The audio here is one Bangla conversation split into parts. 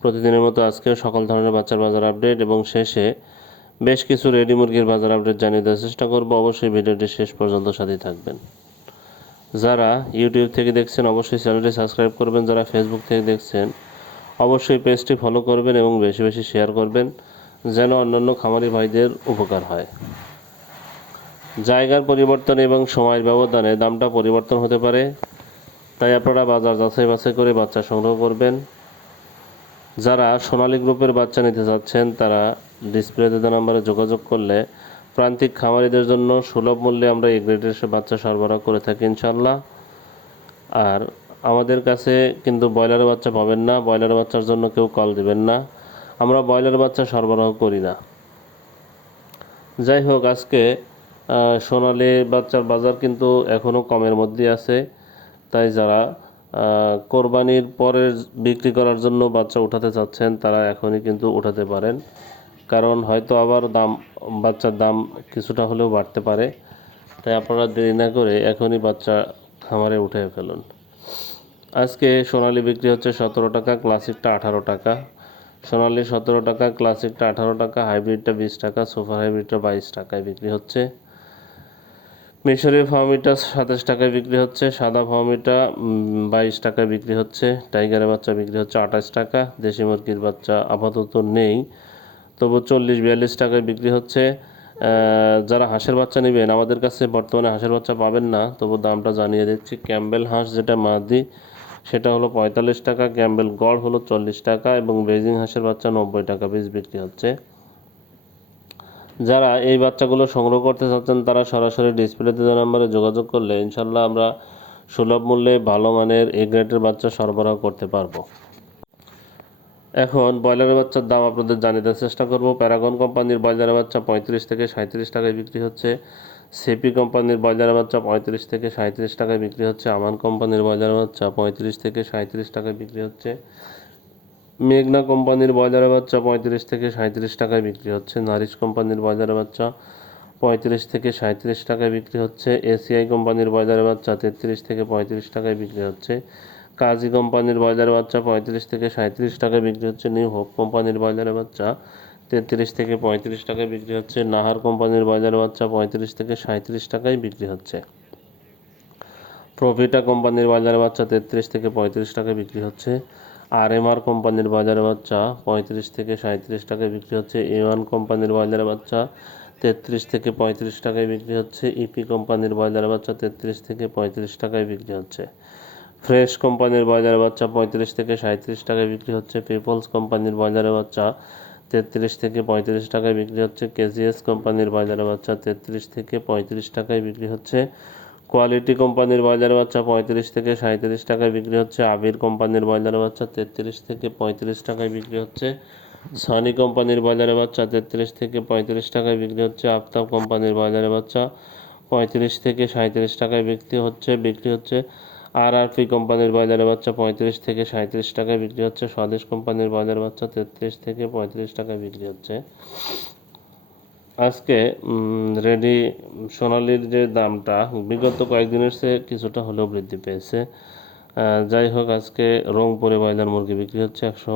প্রতিদিনের মতো আজকেও সকল ধরনের বাচ্চার বাজার আপডেট এবং শেষে বেশ কিছু রেডি মুরগির বাজার আপডেট জানিয়ে দেওয়ার চেষ্টা করব। অবশ্যই ভিডিওটি শেষ পর্যন্ত সাথেই থাকবেন। যারা ইউটিউব থেকে দেখছেন, অবশ্যই চ্যানেলটি সাবস্ক্রাইব করবেন। যারা ফেসবুক থেকে দেখছেন, অবশ্যই পেজটি ফলো করবেন এবং বেশি বেশি শেয়ার করবেন, যেন অন্যান্য খামারি ভাইদের উপকার হয়। জায়গার পরিবর্তন এবং সময়ের ব্যবধানে দামটা পরিবর্তন হতে পারে, তাই আপনারা বাজার যাচাই বাছাই করে বাচ্চা সংগ্রহ করবেন। যারা সোনালী গ্রুপের বাচ্চা নিতে চাচ্ছেন তারা ডিসপ্লেতে দেওয়া নাম্বারে যোগাযোগ করলে প্রান্তিক খামারিদের জন্য সুলভ মূল্যে আমরা এই গ্রেডের বাচ্চা সরবরাহ করে থাকি ইনশাল্লাহ আর আমাদের কাছে কিন্তু ব্রয়লারের বাচ্চা পাবেন না ব্রয়লার বাচ্চার জন্য কেউ কল দিবেন না। আমরা ব্রয়লার বাচ্চা সরবরাহ করি না। যাই হোক, আজকে সোনালী বাচ্চার বাজার কিন্তু এখনও কমের মধ্যে আছে। তাই যারা কোরবানির পরে বিক্রি করার জন্য বাচ্চা উঠাতে চাচ্ছেন, তারা এখনই কিন্তু উঠাতে পারেন। কারণ হয়তো আবার দাম, বাচ্চার দাম কিছুটা হলেও বাড়তে পারে। তাই আপনারা দেরি না করে এখনই বাচ্চা খামারে উঠে ফেলুন। আজকে সোনালি বিক্রি হচ্ছে সতেরো টাকা, ক্লাসিকটা আঠারো টাকা। সোনালি সতেরো টাকা, ক্লাসিকটা আঠারো টাকা, হাইব্রিডটা বিশ টাকা, সুপার হাইব্রিডটা বাইশ টাকায় বিক্রি হচ্ছে। মিশরি ফার্মিটা সাতাশ টাকায় বিক্রি হচ্ছে, সাদা ফার্মিটা বাইশ টাকায় বিক্রি হচ্ছে, টাইগারের বাচ্চা বিক্রি হচ্ছে আঠাশ টাকা, দেশি মুরগির বাচ্চা আপাতত নেই। তবু চল্লিশ বিয়াল্লিশ টাকায় বিক্রি হচ্ছে। যারা হাঁসের বাচ্চা নেবেন, আমাদের কাছে বর্তমানে হাঁসের বাচ্চা পাবেন না, তবু দামটা জানিয়ে দিচ্ছি। ক্যাম্বেল হাঁস যেটা মাদি, সেটা হলো পঁয়তাল্লিশ টাকা, ক্যাম্বেল গড় হলো চল্লিশ টাকা এবং বেজিং হাঁসের বাচ্চা নব্বই টাকা পিস বিক্রি হচ্ছে। যারা এই বাচ্চাগুলো সংগ্রহ করতে চাচ্ছেন, তারা সরাসরি ডিসপ্লেতে দেওয়া নাম্বারে যোগাযোগ করলে ইনশাল্লাহ আমরা সুলভ মূল্যে ভালো মানের এ গ্রেডের বাচ্চা সরবরাহ করতে পারব। এখন ব্রয়লারের বাচ্চার দাম আপনাদের জানিয়ে চেষ্টা করব। প্যারাগন কোম্পানির ব্রয়লারের বাচ্চা পঁয়ত্রিশ থেকে সাঁত্রিশ টাকায় বিক্রি হচ্ছে। সিপি কোম্পানির ব্রয়লারের বাচ্চা পঁয়ত্রিশ থেকে সাঁত্রিশ টাকায় বিক্রি হচ্ছে। আমান কোম্পানির ব্রয়লারের বাচ্চা পঁয়ত্রিশ থেকে সাঁত্রিশ টাকায় বিক্রি হচ্ছে। মেঘনা কোম্পানির ব্রয়লারের বাচ্চা পঁয়ত্রিশ থেকে সাঁত্রিশ টাকায় বিক্রি হচ্ছে। নারিশ কোম্পানির ব্রয়লারের বাচ্চা পঁয়ত্রিশ থেকে সাঁত্রিশ টাকায় বিক্রি হচ্ছে। এসিআই কোম্পানির ব্রয়লারের বাচ্চা তেত্রিশ থেকে পঁয়ত্রিশ টাকায় বিক্রি হচ্ছে। কাজী কোম্পানির ব্রয়লারের বাচ্চা পঁয়ত্রিশ থেকে সাঁত্রিশ টাকায় বিক্রি হচ্ছে। নিউ হোপ কোম্পানির ব্রয়লারের বাচ্চা তেত্রিশ থেকে পঁয়ত্রিশ টাকায় বিক্রি হচ্ছে। নাহার কোম্পানির ব্রয়লারের বাচ্চা পঁয়ত্রিশ থেকে সাঁত্রিশ টাকায় বিক্রি হচ্ছে। প্রফিটা কোম্পানির বাজারে বাচ্চা তেত্রিশ থেকে পঁয়ত্রিশ টাকায় বিক্রি হচ্ছে। আর এম আর কোম্পানির বাজারে বাচ্চা পঁয়ত্রিশ থেকে সাঁত্রিশ টাকায় বিক্রি হচ্ছে। এ ওয়ান কোম্পানির বাজারে বাচ্চা তেত্রিশ থেকে পঁয়ত্রিশ টাকায় বিক্রি হচ্ছে। ইপি কোম্পানির বাজারে বাচ্চা তেত্রিশ থেকে পঁয়ত্রিশ টাকায় বিক্রি হচ্ছে। ফ্রেশ কোম্পানির বাজারে বাচ্চা পঁয়ত্রিশ থেকে সাঁত্রিশ টাকায় বিক্রি হচ্ছে। পিপলস কোম্পানির বাজারে বাচ্চা তেত্রিশ থেকে পঁয়ত্রিশ টাকায় বিক্রি হচ্ছে। কেজিএস কোম্পানির বাজারে বাচ্চা তেত্রিশ থেকে পঁয়ত্রিশ টাকায় বিক্রি হচ্ছে। কোয়ালিটি কোম্পানির বাজারে বাচ্চা পঁয়ত্রিশ থেকে সাঁত্রিশ টাকায় বিক্রি হচ্ছে। আবির কোম্পানির বাজারে বাচ্চা তেত্রিশ থেকে পঁয়ত্রিশ টাকায় বিক্রি হচ্ছে। সানি কোম্পানির বাজারে বাচ্চা তেত্রিশ থেকে পঁয়ত্রিশ টাকায় বিক্রি হচ্ছে। আফতাব কোম্পানির বাজারে বাচ্চা পঁয়ত্রিশ থেকে সাঁত্রিশ টাকায় বিক্রি হচ্ছে। বিক্রি হচ্ছে আর আর পি কোম্পানির বাজারে বাচ্চা পঁয়ত্রিশ থেকে সাঁত্রিশ টাকায় বিক্রি হচ্ছে। স্বদেশ কোম্পানির বাজারে বাচ্চা তেত্রিশ থেকে পঁয়ত্রিশ টাকায় বিক্রি হচ্ছে। আজকে রেডি, সোনালির যে দামটা, বিগত কয়েকদিনের চেয়ে কিছুটা হলেও বৃদ্ধি পেয়েছে। যাই হোক, আজকে রংপুরে ব্রয়লার মুরগি বিক্রি হচ্ছে একশো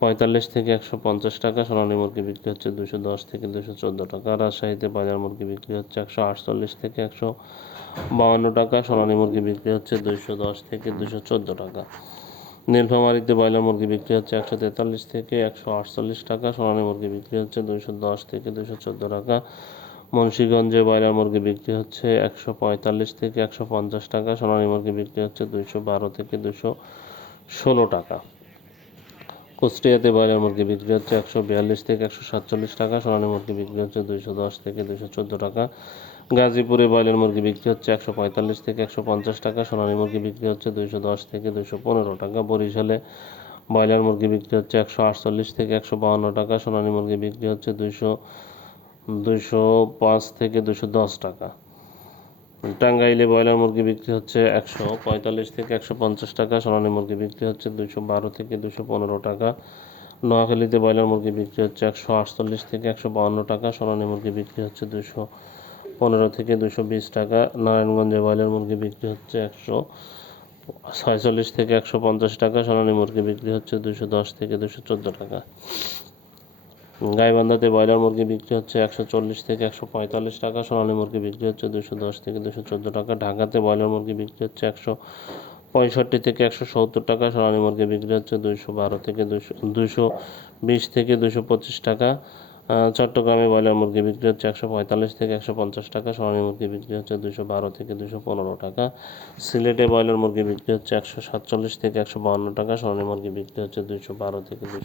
পঁয়তাল্লিশ থেকে একশো পঞ্চাশ টাকা, সোনালী মুরগি বিক্রি হচ্ছে দুশো দশ থেকে দুশো চোদ্দ টাকা, রাজশাহীতে বাজার মুরগি বিক্রি হচ্ছে একশো আটচল্লিশ থেকে একশো বাউান্ন টাকা, সোনালী মুরগি বিক্রি হচ্ছে দুশো দশ থেকে দুশো চোদ্দ টাকা। নীলফামারীতে ব্রয়লার মুরগি বিক্রি হচ্ছে একশো তেতাল্লিশ থেকে একশো আটচল্লিশ টাকা, সোনালী মুরগি বিক্রি হচ্ছে দুশো দশ থেকে দুশো চোদ্দ টাকা। মুন্সীগঞ্জে ব্রয়লার মুরগি বিক্রি হচ্ছে একশো পঁয়তাল্লিশ থেকে একশো পঞ্চাশ টাকা, সোনালী মুরগি বিক্রি হচ্ছে দুশো বারো থেকে দুশো ষোলো টাকা। কুষ্টিয়াতে ব্রয়লার মুরগি বিক্রি হচ্ছে একশো বিয়াল্লিশ থেকে একশো সাতচল্লিশ টাকা, সোনালী মুরগি বিক্রি হচ্ছে দুইশো দশ থেকে দুইশো চোদ্দ টাকা। গাজীপুরে ব্রয়লার মুরগি বিক্রি হচ্ছে একশো পঁয়তাল্লিশ থেকে একশো পঞ্চাশ টাকা, সোনালী মুরগি বিক্রি হচ্ছে দুইশো দশ থেকে দুইশো পনেরো টাকা, বরিশালে ব্রয়লার মুরগি বিক্রি হচ্ছে একশো আটচল্লিশ থেকে একশো বাহান্ন টাকা, সোনালী মুরগি বিক্রি হচ্ছে দুইশো দুইশো পাঁচ থেকে দুশো দশ টাকা। টাঙ্গাইলে ব্রয়লার মুরগি বিক্রি হচ্ছে একশো পঁয়তাল্লিশ থেকে একশো পঞ্চাশ টাকা, সোনালী মুরগি বিক্রি হচ্ছে দুশো বারো থেকে দুশো পনেরো টাকা। নোয়াখালীতে ব্রয়লার মুরগি বিক্রি হচ্ছে একশো আটচল্লিশ থেকে একশো বাহান্ন টাকা, সোনালী মুরগি বিক্রি হচ্ছে দুশো পনেরো থেকে দুশো বিশ টাকা। নারায়ণগঞ্জে ব্রয়লার মুরগি বিক্রি হচ্ছে একশো ছয়চল্লিশ থেকে একশো পঞ্চাশ টাকা। সোনালী মুরগি বিক্রি হচ্ছে দুশো দশ থেকে দুশো চোদ্দ টাকা। গাইবান্ধাতে ব্রয়লার মুরগি বিক্রি হচ্ছে একশো চল্লিশ থেকে একশো পঁয়তাল্লিশ টাকা। সোনালী মুরগি বিক্রি হচ্ছে দুশো দশ থেকে দুশো চোদ্দ টাকা। ঢাকাতে ব্রয়লার মুরগি বিক্রি হচ্ছে একশো পঁয়ষট্টি থেকে একশো সত্তর টাকা। সোনালী মুরগি বিক্রি হচ্ছে দুশো বারো থেকে দুশো দুশো বিশ থেকে দুশো পঁচিশ টাকা। চট্টগ্রামে ব্রয়লার মুরগি বিক্রি হচ্ছে একশো পঁয়তাল্লিশ থেকে একশো পঞ্চাশ টাকা, সোনালী মুরগি বিক্রি হচ্ছে দুশো বারো থেকে দুশো পনেরো টাকা, সিলেটে ব্রয়লার মুরগি বিক্রি হচ্ছে একশো সাতচল্লিশ থেকে একশো বাহান্ন টাকা, সোনালী মুরগি বিক্রি হচ্ছে দুশো বারো থেকে দুশো